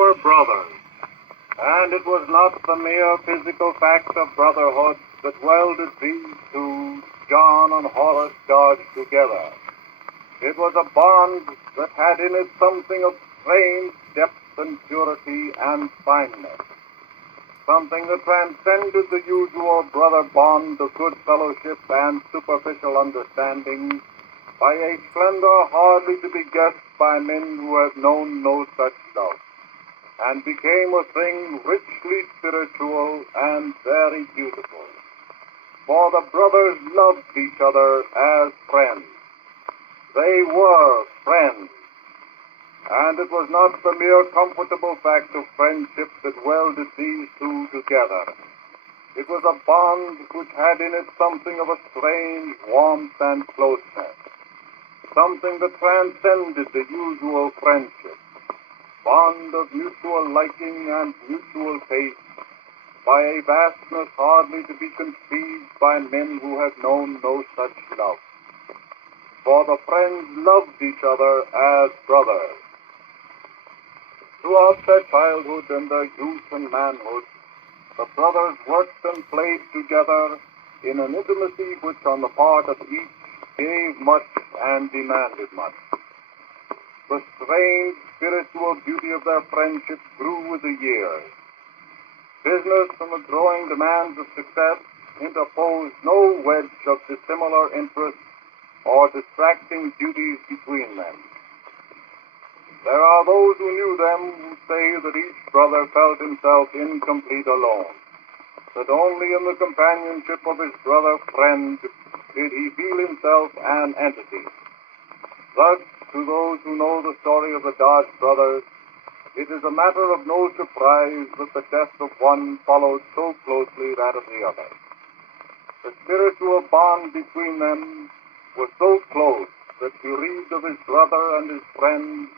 were brothers, and it was not the mere physical fact of brotherhood that welded these two, John and Horace Dodge, together. It was a bond that had in it something of strange depth and purity and fineness, something that transcended the usual brother bond of good fellowship and superficial understanding by a splendor hardly to be guessed by men who have known no such love, and became a thing richly spiritual and very beautiful. For the brothers loved each other as friends. They were friends. And it was not the mere comfortable fact of friendship that welded these two together. It was a bond which had in it something of a strange warmth and closeness, something that transcended the usual friendship, bond of mutual liking and mutual taste, by a vastness hardly to be conceived by men who have known no such love. For the friends loved each other as brothers. Throughout their childhood and their youth and manhood, the brothers worked and played together in an intimacy which on the part of each gave much and demanded much. The strange spiritual beauty of their friendship grew with the years. Business and the growing demands of success interposed no wedge of dissimilar interests or distracting duties between them. There are those who knew them who say that each brother felt himself incomplete alone, that only in the companionship of his brother friend did he feel himself an entity. Thus, to those who know the story of the Dodge brothers, it is a matter of no surprise that the death of one followed so closely that of the other. The spiritual bond between them was so close that bereaved of his brother and his friend,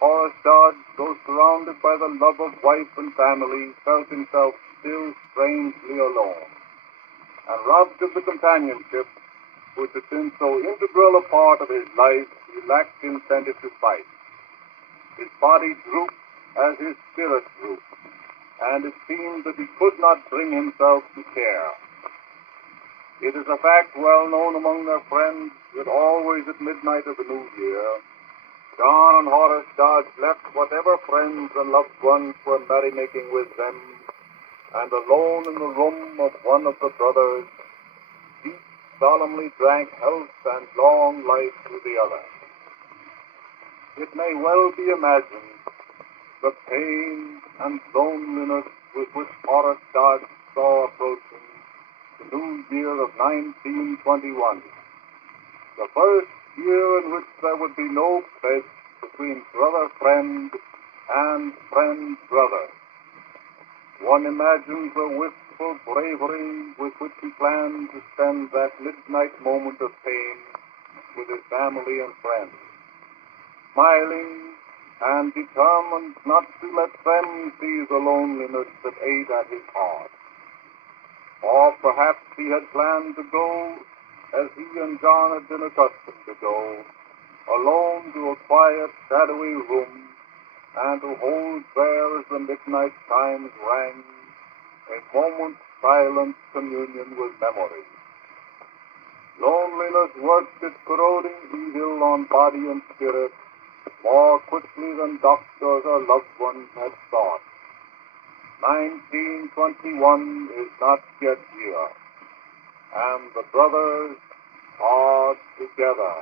Horace Dodge, though surrounded by the love of wife and family, felt himself still strangely alone, and robbed of the companionship which had been so integral a part of his life. He lacked incentive to fight. His body drooped as his spirit drooped, and it seemed that he could not bring himself to care. It is a fact well known among their friends that always at midnight of the New Year, John and Horace Dodge left whatever friends and loved ones were merrymaking with them, and alone in the room of one of the brothers, each solemnly drank health and long life to the other. It may well be imagined the pain and loneliness with which Horace Dodge saw approaching the New Year of 1921, the first year in which there would be no pledge between brother-friend and friend-brother. One imagines the wistful bravery with which he planned to spend that midnight moment of pain with his family and friends, smiling and determined not to let them see the loneliness that ate at his heart. Or perhaps he had planned to go, as he and John had been accustomed to go, alone to a quiet, shadowy room, and to hold there as the midnight chimes rang, a moment's silent communion with memory. Loneliness worked its corroding evil on body and spirit more quickly than doctors or loved ones had thought. 1921 is not yet here, and the brothers are together.